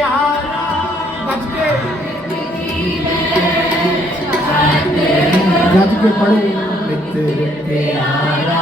ਪਿਆਰਾ ਗੱਜ ਕੇ। ਗੱਜ ਕੇ ਪੜੋ ਮਿੱਤਰ ਪਿਆਰਾ